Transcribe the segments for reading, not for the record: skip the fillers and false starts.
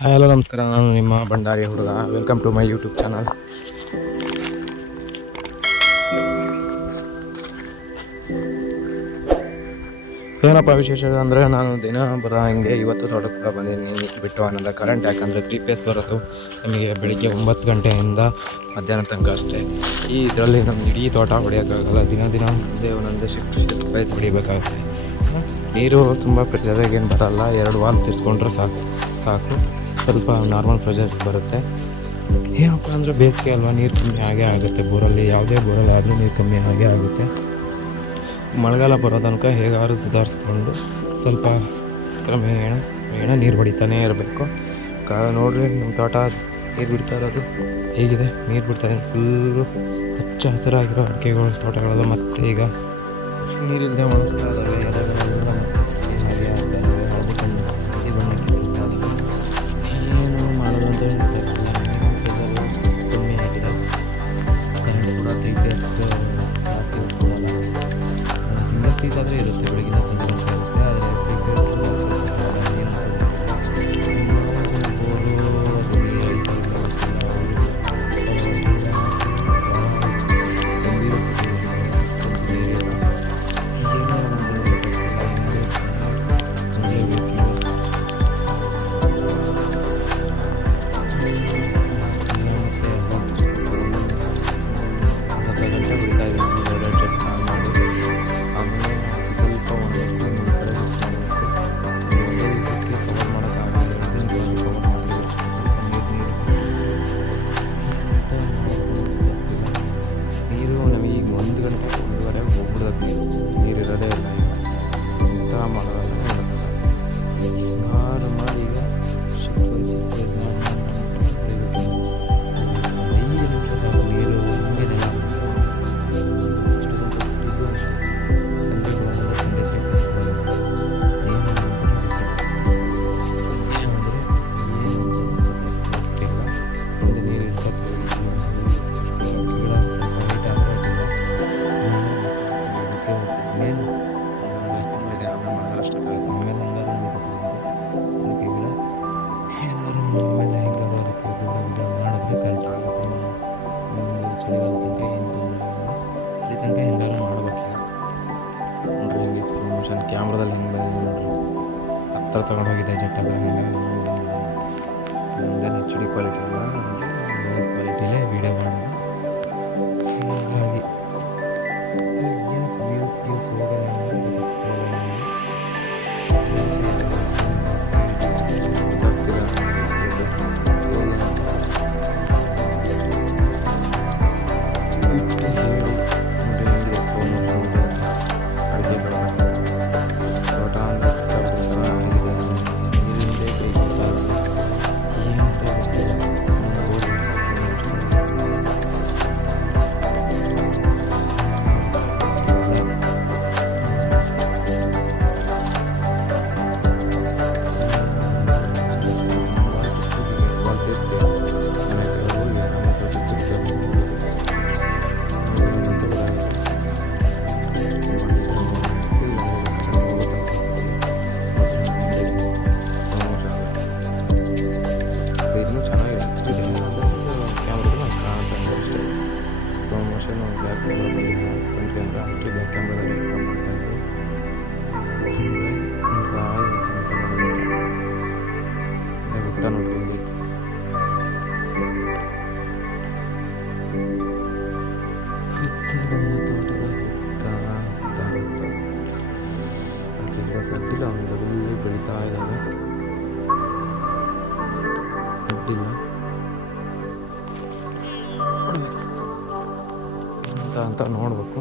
Hello ನಮಸ್ಕಾರ, ನಾನು ನಿಮ್ಮ ಭಂಡಾರಿ ಹುಡುಗ. Welcome to my YouTube channel. ಏನಪ್ಪ ವಿಶೇಷ ಅಂದರೆ, ನಾನು ದಿನ ಬರೋ ಹಿಂಗೆ ಇವತ್ತು ತೋಟಕ್ಕೆ ಕೂಡ ಬಂದಿದ್ದೀನಿ ಬಿಟ್ಟು ಅನ್ನೋದು ಕರೆಂಟ್. ಯಾಕಂದರೆ 3 ಫೇಸ್ ಬರೋದು ನಮಗೆ ಬೆಳಿಗ್ಗೆ 9 ಗಂಟೆಯಿಂದ ಮಧ್ಯಾಹ್ನ ತನಕ ಅಷ್ಟೇ. ಈ ಇದರಲ್ಲಿ ನಮ್ಗೆ ಇಡೀ ತೋಟ ಹೊಡೆಯೋಕ್ಕಾಗಲ್ಲ. ದಿನ ಒಂದೊಂದೇ ಶಿಫ್ಟ್ ವೈಸ್ ಹೊಡಿಬೇಕಾಗುತ್ತೆ. ನೀರು ತುಂಬ ಪ್ರೆಷರಾಗಿ ಏನು ಬರೋಲ್ಲ, 2 ವಾಲ್ ತಿರ್ಸ್ಕೊಂಡ್ರೆ ಸಾಕು. ಸ್ವಲ್ಪ ನಾರ್ಮಲ್ ಪ್ರೆಷರ್ ಬರುತ್ತೆ. ಏನಪ್ಪ ಅಂದರೆ ಬೇಸಿಗೆ ಅಲ್ವಾ, ನೀರು ಕಮ್ಮಿ ಆಗೇ ಆಗುತ್ತೆ. ಬೋರಲ್ಲಿ ಯಾವುದೇ ಬೋರಲ್ಲಿ ಆದರೂ ನೀರು ಕಮ್ಮಿ ಆಗೇ ಆಗುತ್ತೆ. ಮಳೆಗಾಲ ಬರೋ ತನಕ ಹೇಗಾದ್ರೂ ಸುಧಾರಿಸ್ಕೊಂಡು ಸ್ವಲ್ಪ ಕ್ರಮೇಣ ನೀರು ಹೊಡಿತಾನೇ ಇರಬೇಕು. ನೋಡ್ರಿ ನಮ್ಮ ತೋಟ ನೀರು ಬಿಡ್ತಾ ಇರೋದು ಹೇಗಿದೆ. ನೀರು ಬಿಡ್ತಾ ಇದೆ, ಫುಲ್ಲು ಹಚ್ಚ ಹಸಿರಾಗಿರೋ ಅಡಿಕೆಗಳು ತೋಟಗಳದು. ಮತ್ತು ಈಗ ನೀರಿಲ್ಲದೆ ಒಣಗ್ತಾ ಇದ್ದಾವೆ ಎಲೆಗಳೆಲ್ಲ. ಮತ್ತೆ ಹಾಗೆ ಆಗ್ತಾ ಇದ್ದಾವೆ, ಹಳದಿ ಬಣ್ಣಕ್ಕೆ ತಿರುಗ್ತಾ ಇದ್ದಾವೆ. ಏನು ಮಾಡೋದು ಅಂತ ಕಮ್ಮಿ ಆಗಿದೆ. ಕರೆಂಟ್ ಕೂಡ 3 ಫೇಸ್ ಕೊಡಲ್ಲ. ಸಿಂಗಲ್ ಫೀಸ್ ಆದರೆ ಇರುತ್ತೆ, ಬೆಳಗಿನ ಸಂಜೆ ಇರುತ್ತೆ. ಆದರೆ 3 ಫೇಸ್ ನೀರು ನಮಗೆ ಈಗ 1 ಗಂಟೆ 1:30 ಹೋಗ್ಬಿಡ್ತದೆ. ನೀರಿರೋದೇ ಇಲ್ಲ. ಇಂಥ ಮಾಡೋದಲ್ಲ ನಾನು ಮಾಡಿ ಈಗ ಶಿಫ್ಟ್ ವೈಸ್ 5 ನಿಮಿಷ ಸಾಕು. ನೀರು ಹಂಗೆ ನೆಲ ಆಮೇಲೆ ಹೆಂಗಾದ್ರು ಅದಕ್ಕೆ ಮಾಡಿದ್ರೆ ಕರೆಕ್ಟ್ ಆಗುತ್ತೆ. ಚಳಿಗಾಲ ತನಕ ಏನು ತೊಂದರೆ ಆಗಲ್ಲ. ಅಲ್ಲಿ ತನಕ ಹೆಂಗಾದ್ರು ಮಾಡ್ಬೇಕೀಗ. ನೋಡ್ರಿ ಇಲ್ಲಿ ಸ್ಲೋ ಮೋಷನ್ ಕ್ಯಾಮ್ರಾದಲ್ಲಿ ಹೆಂಗೆ ಬಂದಿದೆ ನೋಡ್ರಿ. ಹತ್ತಿರ ತೊಗೊಂಡೋಗಿದೆ ಜೆಟ್ಟಾಗ. ಹೆಂಗೆ ಬಂದಿದೆ. ನಮ್ಮದೇನು HD ಕ್ವಾಲಿಟಿ ಅಲ್ಲ, ಅಂದರೆ ಕ್ವಾಲಿಟಿಲೇ ವೀಡಿಯೋ ಮಾಡೋದು. ಹೀಗಾಗಿ ಏನು ವ್ಯೂಸ್ ಹೋಗೋದು ಇನ್ನೂ ಚೆನ್ನಾಗಿದೆ. ಕ್ಯಾಮ್ರಾದಲ್ಲಿ ಕಾಣ್ತಾ ಇದೆ ಅಷ್ಟೇ. ಸ್ಲೋ ಮೋಷನು ಬ್ಯಾಕ್ ಕ್ಯಾಮ್ರಾ ಬಂದಿದೆ. ಫ್ರಂಟ್ ಕ್ಯಾಮ್ರಾ ಹಾಕಿ ಬ್ಯಾಕ್ ಕ್ಯಾಮ್ರಾದಲ್ಲಿ ಮಾಡ್ತಾ ಇದ್ದೆ. ಗೊತ್ತಾ ನೋಡ್ರಿ ಹಿಂಗೈತಿ. ನಮ್ಮ ತೋಟದ ಅಡಿಕೆಗಳ ಸಡ್ಡಿಲ್ಲ, ಒಂದು ಡಬಲ್ ಬೆಳೀತಾ ಇದ್ದಾವೆ. ಅಡ್ಡಿಲ್ಲ ಅಂತ ನೋಡ್ಬೇಕು.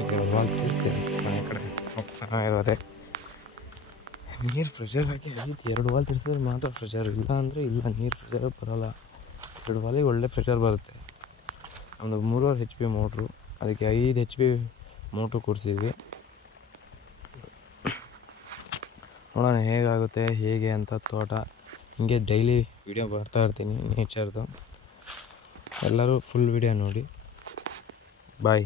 ಈಗ ವಾಲ್ ತೀರ್ಸಿ ಮನೆ ಕಡೆ ಹೋಗ್ತಾ ಇರೋದೆ. ನೀರು ಪ್ರೆಷರ್ ಆಗಿ 2 ವಾಲ್ ತಿರ್ಸಿದ್ರೆ ಮಾತ್ರ ಪ್ರೆಷರ್, ಇಲ್ಲ ಅಂದರೆ ಇಲ್ಲ. ನೀರು ಪ್ರೆಷರ್ ಬರೋಲ್ಲ. 2 ವಾಲಿಗೆ ಒಳ್ಳೆ ಪ್ರೆಷರ್ ಬರುತ್ತೆ. ನಮ್ಮದು 3.5 HP ಮೋಟ್ರು, ಅದಕ್ಕೆ 5 HP ಮೋಟ್ರು ಕೂರಿಸಿದ್ವಿ. ನೋಡೋಣ ಹೇಗಾಗುತ್ತೆ ಹೇಗೆ ಅಂತ. ತೋಟ ಹಿಂಗೆ ಡೈಲಿ ವಿಡಿಯೋ ಬರ್ತಾ ಇರ್ತೀನಿ ನೇಚರ್ದು. ಎಲ್ಲರೂ ಫುಲ್ ವಿಡಿಯೋ ನೋಡಿ. ಬಾಯ್.